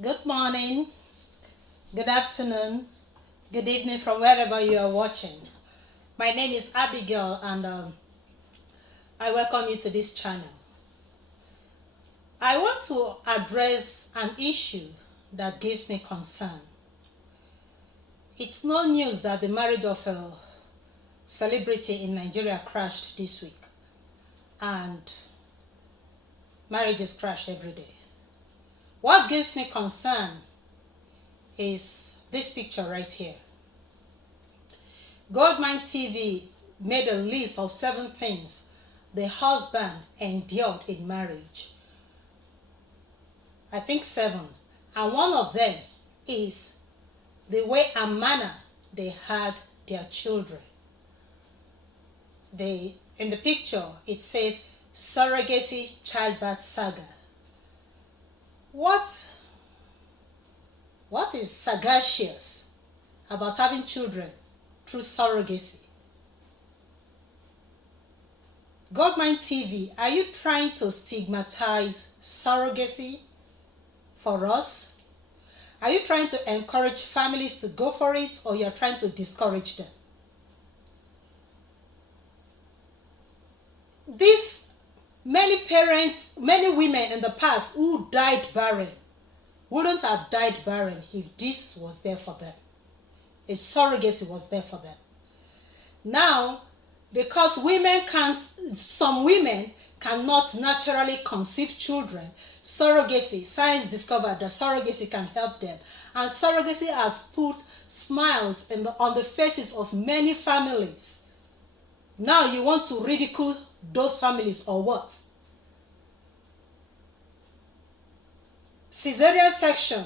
Good morning, good afternoon, good evening from wherever you are watching. My name is Abigail and I welcome you to this channel. I want to address an issue that gives me concern. It's no news that the marriage of a celebrity in Nigeria crashed this week, and marriages crash every day. What gives me concern is this picture right here. Goldmine TV made a list of 7 things the husband endured in marriage. I think 7. And one of them is the way and manner they had their children. In the picture, it says Surrogacy Childbirth Saga. What is sagacious about having children through surrogacy? Goldmine TV, are you trying to stigmatize surrogacy for us? Are you trying to encourage families to go for it, or you're trying to discourage them? Many parents, many women in the past who died barren wouldn't have died barren if this was there for them, if surrogacy was there for them. Now, because some women cannot naturally conceive children, science discovered that surrogacy can help them. And surrogacy has put smiles on the faces of many families. Now you want to ridicule those families or what? Caesarean section,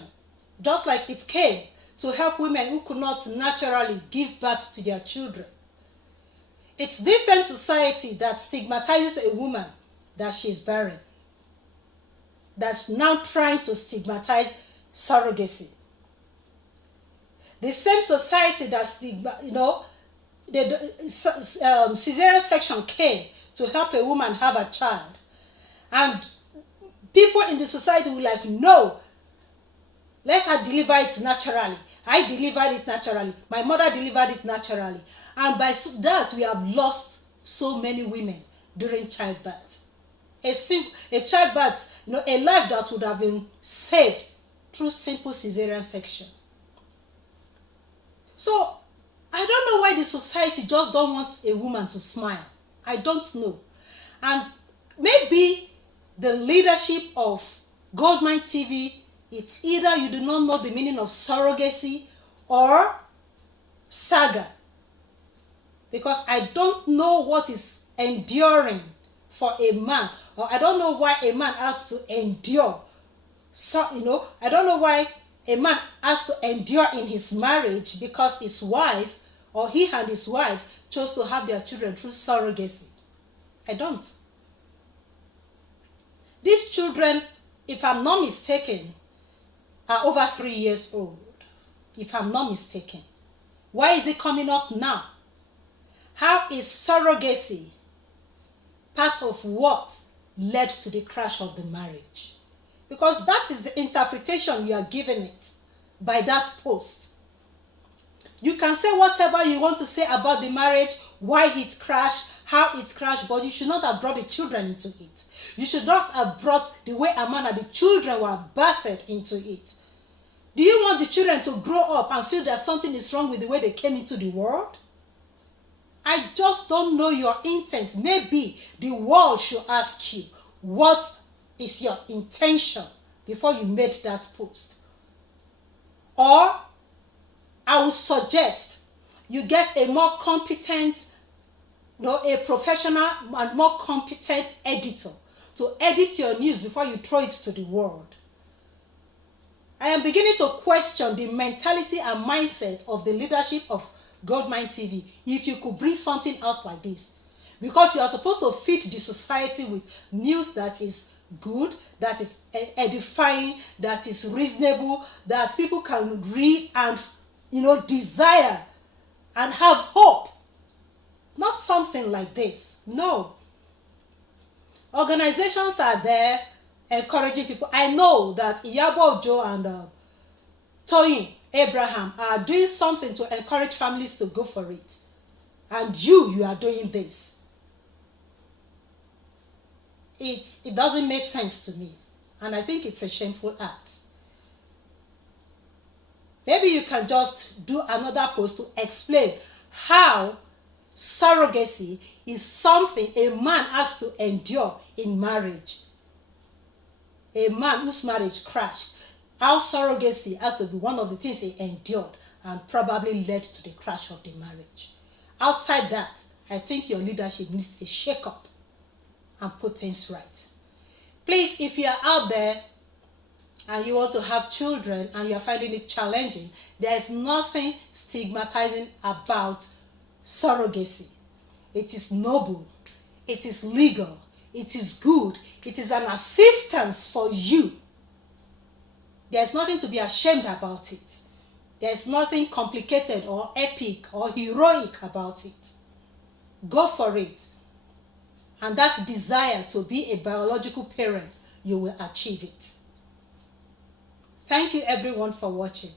just like it came to help women who could not naturally give birth to their children. It's this same society that stigmatizes a woman that she is barren, that's now trying to stigmatize surrogacy. The same society that Caesarean section came to help a woman have a child, and people in the society were like, no, let her deliver it naturally. I delivered it naturally. My mother delivered it naturally. And by that, we have lost so many women during childbirth. A childbirth, a life that would have been saved through simple Caesarean section. So, I don't know why the society just don't want a woman to smile. I don't know. And maybe the leadership of Goldmine TV, it's either you do not know the meaning of surrogacy or saga. Because I don't know what is enduring for a man, or I don't know why a man has to endure. So, I don't know why a man has to endure in his marriage because his wife, or he and his wife, chose to have their children through surrogacy. I don't. These children, if I'm not mistaken, are over 3 years old. If I'm not mistaken. Why is it coming up now? How is surrogacy part of what led to the crash of the marriage? Because that is the interpretation you are giving it by that post. You can say whatever you want to say about the marriage, why it crashed, how it crashed, but you should not have brought the children into it. You should not have brought the way a man and the children were birthed into it. Do you want the children to grow up and feel that something is wrong with the way they came into the world? I just don't know your intent. Maybe the world should ask you, what is your intention before you made that post? Or I would suggest you get a more competent, a professional and more competent editor to edit your news before you throw it to the world. I am beginning to question the mentality and mindset of the leadership of Goldmine TV if you could bring something out like this. Because you are supposed to feed the society with news that is good, that is edifying, that is reasonable, that people can read and desire and have hope. Not something like this. No. Organizations are there encouraging people. I know that Iyabo Ojo and Toyin Abraham are doing something to encourage families to go for it. And you are doing this. It doesn't make sense to me. And I think it's a shameful act. Maybe you can just do another post to explain how surrogacy is something a man has to endure in marriage. A man whose marriage crashed. How surrogacy has to be one of the things he endured and probably led to the crash of the marriage. Outside that, I think your leadership needs a shake-up and put things right. Please, if you are out there and you want to have children and you are finding it challenging, there is nothing stigmatizing about surrogacy. It is noble, it is legal, it is good, it is an assistance for you. There's nothing to be ashamed about it. There's nothing complicated or epic or heroic about it. Go for it. And that desire to be a biological parent, you will achieve it. Thank you everyone for watching.